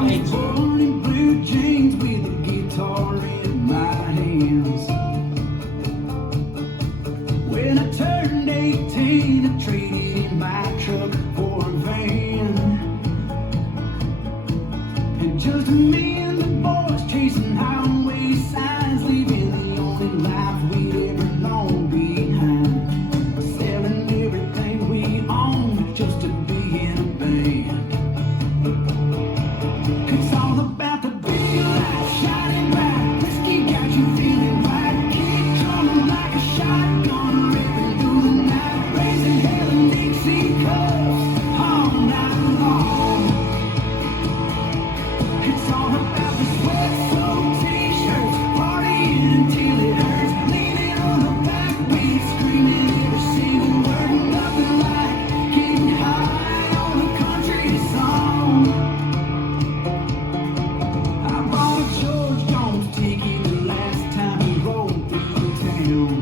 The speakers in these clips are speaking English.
was born in blue jeans with a guitar in my hands. When I turned 18, I traded in my truck for a van. And just me and the boys chasing highway signs, living the only life we'd ever known behind. Selling everything we owned just to be in a band. It's all about the big light shining bright. Whiskey got you feeling right. Kick drumming like a shotgun, ripping through the night, raising hell in Dixie cups all night long. It's all about the sweat-soaked t-shirts, partying until it hurts, leaning on the backbeat, screaming every single word. Nothing like getting high on a country song. I bought a George Jones ticket the last time he rolled through town.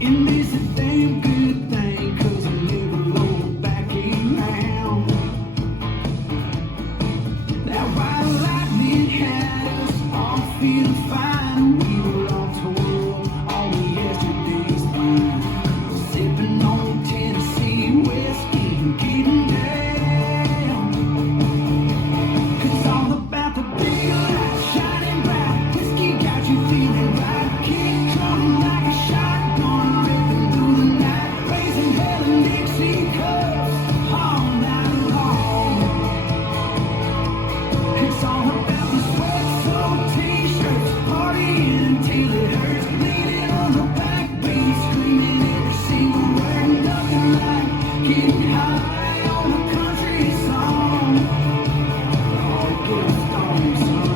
And it's a damn good thing, 'cause I never rolled back around. That white lightning had us all feeling fine. We were all told all of yesterday's fine. Sipping on Tennessee whiskey and getting down. 'Cause it's all about the big light shining bright. Whiskey got you feeling right. Kick drumming like a shotgun, ripping through the night, raising hell in Dixie cups all night long. It's all about the sweat-soaked t-shirts, partying until it hurts, leaning on the backbeat, screaming every single word. Nothing like getting high on a country song. Oh, get a stone, son.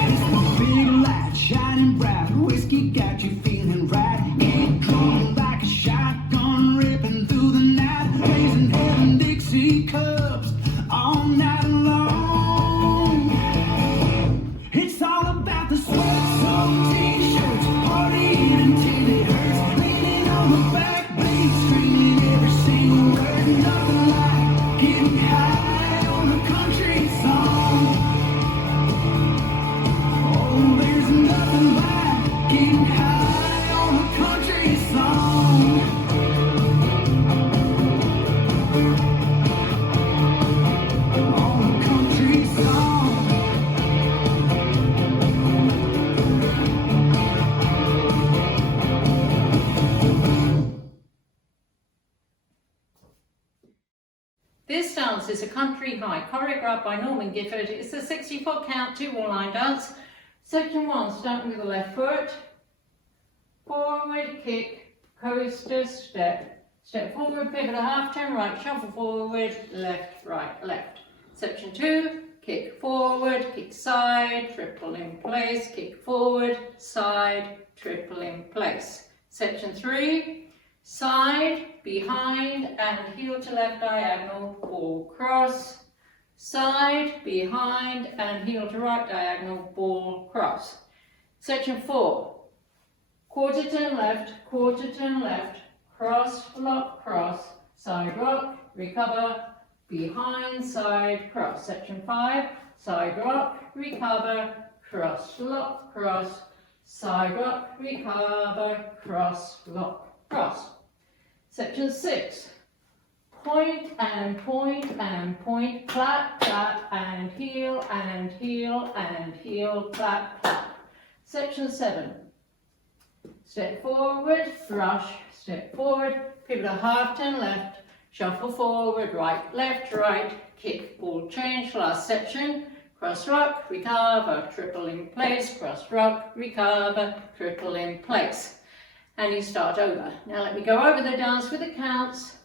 It's the big light shining bright. Whiskey got you feeling right. Get drunk like a shotgun, ripping through the night, raising hell in Dixie cups all night long. It's all about the sweat-soaked t-shirts, partying until it hurts, leaning on the backbeat, screaming every single word. Nothing like getting high on a country song. Oh, there's nothing like getting high on a country song. On a country song. This dance is a country high, choreographed by Norman Gifford. It's a 64 count, 2-wall line dance. Section 1, starting with the left foot. Forward, kick, coaster, step. Step forward, pivot a half turn, right, shuffle forward, left, right, left. Section 2, kick forward, kick side, triple in place, kick forward, side, triple in place. Section 3, side, behind, and heel to left diagonal, ball cross. Side, behind, and heel to right diagonal, ball cross. Section 4, quarter turn left, cross, lock, cross, side rock, recover, behind, side, cross. Section 5, side rock, recover, cross, lock, cross, side rock, recover, cross, lock, cross. Section 6, point and point and point, clap, clap, and heel, and heel, and heel, clap, clap. Section 7, step forward, thrush, step forward, pivot a half turn left, shuffle forward, right, left, right, kick, ball change. Last section, cross rock, recover, triple in place, cross rock, recover, triple in place. And you start over. Now let me go over the dance with the counts.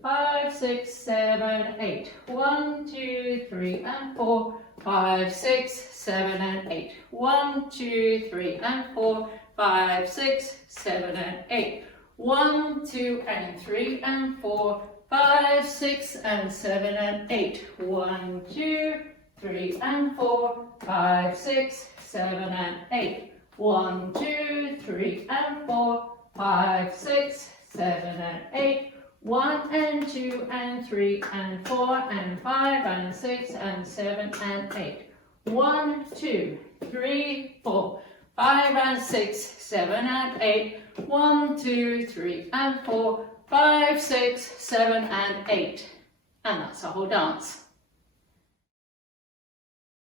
5, 6, 7, 8. 1, 2, 3, and 4. 5, 6, 7, and 8. 1, 2, 3, and 4. 5, 6, 7, and 8. 1, 2, and 3, and 4. 5, 6, and 7, and 8. 1, 2, 3, and 4. 5, 6, 7, and 8. 1, 2, 3, and 4. 5, 6, 7, and 8. 1 and 2 and 3 and 4 and 5 and 6 and 7 and 8. 1, 2, 3, 4, 5 and 6, 7 and 8. 1, 2, 3 and 4, 5, 6, 7 and 8. And that's the whole dance.